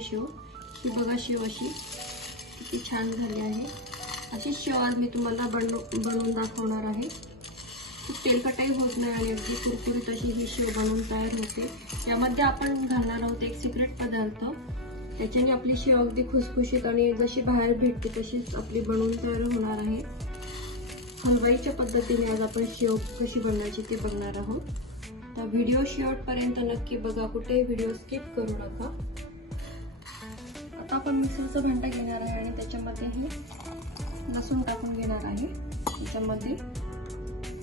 आहे शेव। ही बघा शेव अशी किती छान झाली आहे। अशी शेव आज मी तुम्हाला बनवून दाखवणार आहे। खूप तेलकटही होत नाही आणि अगदी कुरकुरीत अशी ही शेव बनवून तयार होते। यामध्ये आपण घालणार आहोत एक सिक्रेट पदार्थ, त्याच्याने आपली शेव अगदी खुसखुशीत आणि जशी बाहेर भेटते तशीच आपली बनवून तयार होणार आहे। हलवाईच्या पद्धतीने आज आपण शेव कशी बनवायची ते बघणार आहोत। तर व्हिडिओ शेवटपर्यंत नक्की बघा, कुठेही व्हिडिओ स्किप करू नका। आता आपण मिक्सरचं भांडं घेणार आहे आणि त्याच्यामध्ये हे लसूण टाकून घेणार आहे। त्याच्यामध्ये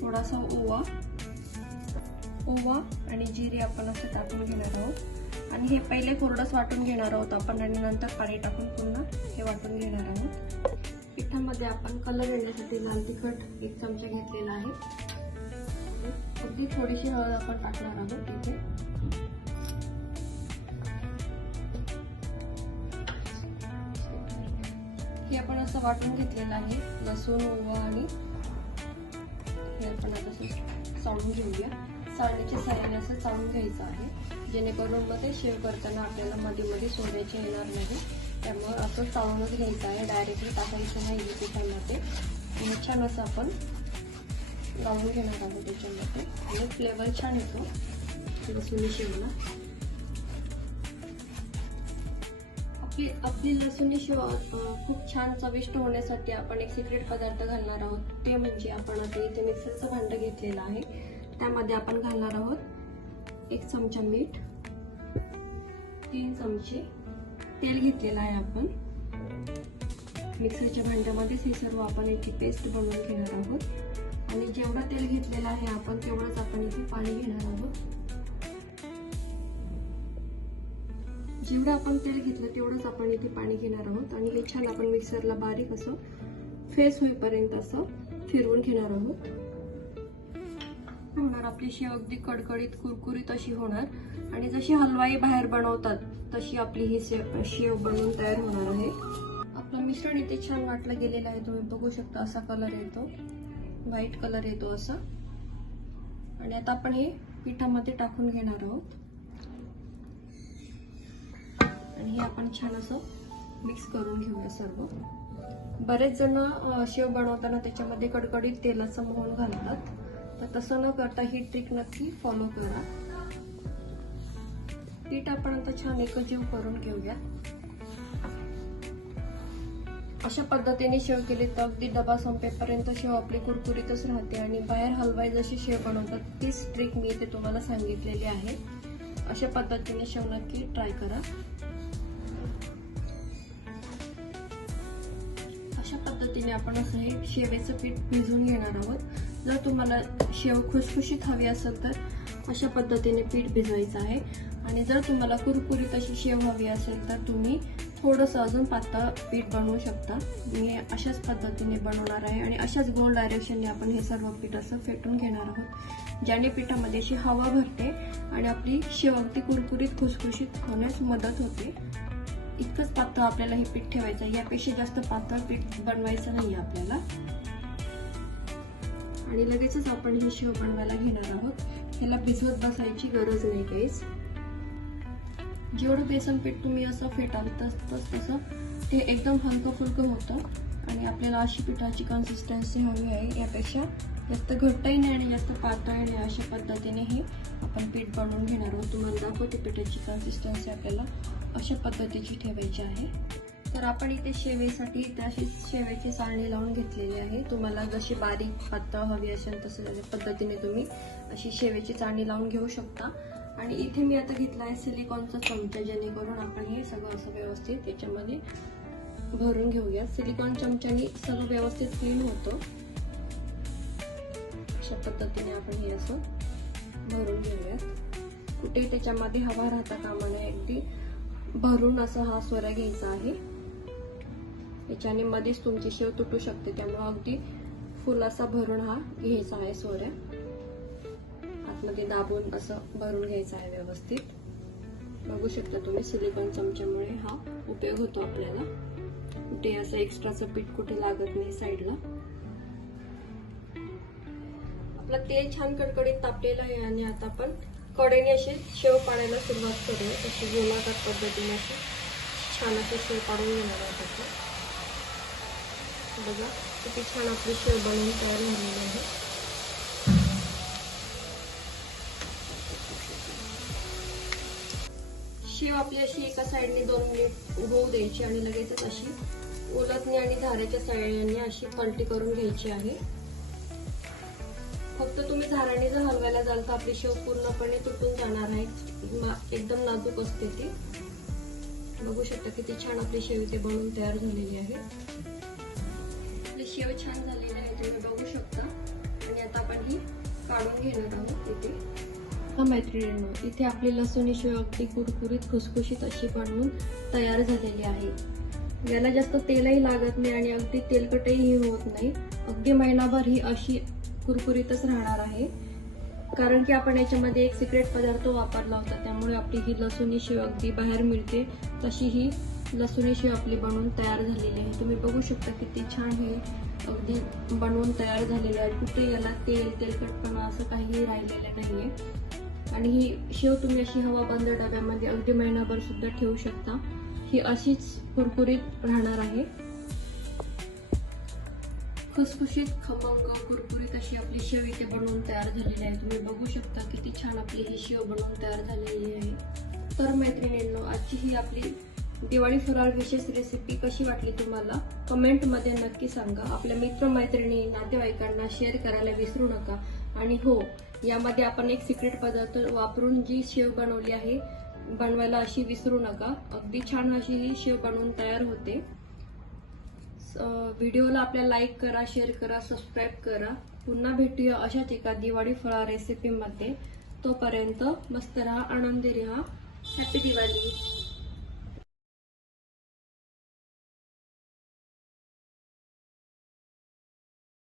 थोडासा ओवा आणि जिरे आपण असं टाकून घेणार आहोत आणि हे पहिले कोरडंच वाटून घेणार आहोत आपण आणि नंतर पाणी टाकून पुन्हा हे वाटून घेणार आहोत। पिठामध्ये आपण कलर येण्यासाठी लाल तिखट 1 चमचा घेतलेला आहे। अगदी थोडीशी हळद आपण टाकणार आहोत इथे। हे आपण असं वाटून घेतलेलं आहे लसूण, ओवा आणि हे आपण आता चाळून घेऊया। चाळणीच्या सहाय्याने असं चाळून घ्यायचं आहे, जेणेकरून मग ते शेव करताना आपल्याला मध्ये मध्ये सोडायचे येणार नाही। त्यामुळे असं चाळूनच घ्यायचं आहे, डायरेक्टली टाकायचं नाही पिठामध्ये। छान असं आपण लावून घेणार आहोत त्याच्यामध्ये आणि फ्लेवर छान येतो लसूण शेवला। आपली लसूण शेव खूप छान चविष्ट होण्यासाठी आपण एक सिक्रेट पदार्थ घालणार आहोत, ते म्हणजे आपण आता इथे मिक्सरचं भांडं घेतलेलं आहे। त्यामध्ये आपण घालणार आहोत 1 चमचा मीठ, 3 चमचे तेल घेतलेलं आहे आपण। मिक्सरच्या भांड्यामध्येच हे सर्व आपण याची पेस्ट बनवून घेणार आहोत आणि जेवढं तेल घेतलेलं आहे आपण तेवढंच आपण इथे पाणी घेणार आहोत। जेवढं आपण तेल घेतलं तेवढंच आपण इथे पाणी घेणार आहोत आणि हे छान आपण मिक्सरला बारीक असं फेस होईपर्यंत असं फिरवून घेणार आहोत। होणार आपली शेव अगदी कडकडीत कुरकुरीत अशी होणार आणि जशी हलवाई बाहेर बनवतात तशी आपली ही शेव बनवून तयार होणार आहे। आपलं मिश्रण इथे छान वाटलं गेलेलं आहे, तुम्ही बघू शकता असा कलर येतो, व्हाईट कलर येतो असा। आणि आता आपण हे पिठामध्ये टाकून घेणार आहोत आणि हे आपण छान असं मिक्स करून घेऊया सर्व। बरेच जण शेव बनवताना त्याच्यामध्ये कडकडीत तेलाचं मोहन घालतात, तर तसं न करता ही ट्रिक नक्की फॉलो करा। पीठ आपण आता छान एकजीव करून घेऊया। अशा पद्धतीने शेव केली तर अगदी डबा संपेपर्यंत शेव आपली कुरकुरीतच राहते आणि बाहेर हलवाई जशी शेव बनवतात तीच ट्रिक मी इथे तुम्हाला सांगितलेली आहे। अशा पद्धतीने शेव नक्की ट्राय करा। अशा पद्धतीने आपण असं हे शेवेचं पीठ भिजवून घेणार आहोत। जर तुम्हाला शेव खुसखुशीत हवी असेल तर अशा पद्धतीने पीठ भिजवायचं आहे आणि जर तुम्हाला कुरकुरीत अशी शेव हवी असेल तर तुम्ही थोडंसं अजून पातळ पीठ बनवू शकता। मी अशाच पद्धतीने बनवणार आहे आणि अशाच गोल डायरेक्शनने आपण हे सर्व पीठ असं फेटून घेणार आहोत, ज्याने पिठामध्ये अशी हवा भरते आणि आपली शेव अगदी कुरकुरीत खुसखुशीत होण्यास मदत होते। इतकंच पातळ आपल्याला हे पीठ ठेवायचं आहे, यापेक्षा जास्त पातळ पीठ बनवायचं नाही आपल्याला। आणि लगेचच आपण ही शेव बनवायला घेणार आहोत, ह्याला भिजवत बसायची गरज नाही काहीच। जेवढं बेसन पीठ तुम्ही असं फेटाल तसं ते एकदम हलकं फुलकं होतं आणि आपल्याला अशी पिठाची कन्सिस्टन्सी हवी आहे, यापेक्षा जास्त घट्टही नाही आणि जास्त पातळही नाही। अशा पद्धतीने हे आपण पीठ बनवून घेणार आहोत। तुम्हाला दाखवते पिठाची कन्सिस्टन्सी आपल्याला अशा पद्धतीची ठेवायची आहे। तर आपण इथे शेवेसाठी अशी शेवेची चाळणी लावून घेतलेली आहे। तुम्हाला जशी बारीक पातळ हवी असेल तसं पद्धतीने तुम्ही अशी शेवेची चाळणी लावून घेऊ शकता। आणि इथे मी आता घेतला आहे सिलिकॉनचा चमचा, जेणेकरून आपण हे सगळं असं व्यवस्थित त्याच्यामध्ये भरून घेऊया। सिलिकॉन चमच्याने सगळं व्यवस्थित क्लीन होतं। अशा पद्धतीने आपण हे असं भरून घेऊयात, कुठे त्याच्यामध्ये हवा राहता कामा नये, अगदी भरून असं हा सोरा घ्यायचा आहे। याच्याने मध्येच तुमची शेव तुटू शकते, त्यामुळे अगदी फुल असा भरून हा घ्यायचा आहे सोऱ्या, आतमध्ये दाबून असं भरून घ्यायचं आहे व्यवस्थित। बघू शकता तुम्ही सिलिकॉन चमच्यामुळे हा उपयोग होतो आपल्याला, कुठे असं एक्स्ट्राचं पीठ कुठे लागत नाही साईडला। आपलं तेल छान कडकडीत तापलेलं आहे आणि आता आपण कढईने अशी शेव पाडायला सुरुवात करूया, अशी गोलाकार पद्धतीने अशी छान अशी शेव काढून घेणार आहोत आपण. बघा किती छान आपली शेव बनवून तयार झालेली आहे. शेव आपली अशी एका साईडने 2 मिनिट होऊ द्यायची आणि लगेचच अशी उलटणी आणि धाऱ्याच्या साह्याने अशी पलटी करून घ्यायची आहे. फक्त तुम्ही धाराने जर हलवायला जाल तर आपली शेव पूर्णपणे तुटून जाणार आहे. एकदम नाजूक असते ती. बघू शकता किती छान आपली शेव इथे बनवून तयार झालेली आहे. आपली शेव छान झालेली आहे तुम्ही बघू शकता. आणि आता आपण ही काढून घेणार आहोत इथे. मैत्रिणींनो, इथे आपली लसूणी शेव अगदी कुरकुरीत खुसखुशीत अशी बनवून तयार झालेली आहे. याला जास्त तेलही लागत नाही आणि अगदी तेलकटही होत नाही. अगदी महिनाभर ही अशी कुरकुरीतच राहणार आहे. कारण की आपण याच्यामध्ये एक सिक्रेट पदार्थ वापरला होता, त्यामुळे आपली ही लसूणी शेव अगदी बाहेर मिळते तशी ही लसूणी शेव आपली बनवून तयार झालेली आहे. तुम्ही बघू शकता किती छान ही अगदी बनवून तयार झालेली आहे. कुठे याला तेलकटपणा असं काहीही राहिलेलं नाहीये. आणि ही शेव तुम्ही अशी हवाबंद डब्यामध्ये अगदी महिनाभर सुद्धा ठेवू शकता. ही अशीच कुरकुरीत राहणार आहे. खुसखुशीत खमंग कुरकुरीत अशी आपली शेव इथे बनवून तयार झालेली आहे. तुम्ही बघू शकता किती छान आपली ही शेव बनवून तयार झालेली आहे. तर मैत्रिणींनो, आजची ही आपली दिवाळी फराळ विशेष रेसिपी कशी वाटली तुम्हाला कमेंटमध्ये नक्की सांगा. आपल्या मित्रमैत्रिणी नातेवाईकांना शेअर करायला विसरू नका. आणि हो, यामध्ये आपण एक सिक्रेट पदार्थ वापरून जी शेव बनवली आहे बनवायला अशी विसरू नका. अगदी छान अशी ही शेव बनवून तयार होते. व्हिडिओला आपल्या लाईक करा, शेअर करा, सबस्क्राईब करा. पुन्हा भेटूया अशाच एका दिवाळी फराळ रेसिपीमध्ये. तोपर्यंत मस्त राहा, आनंदी राहा. हॅपी दिवाळी.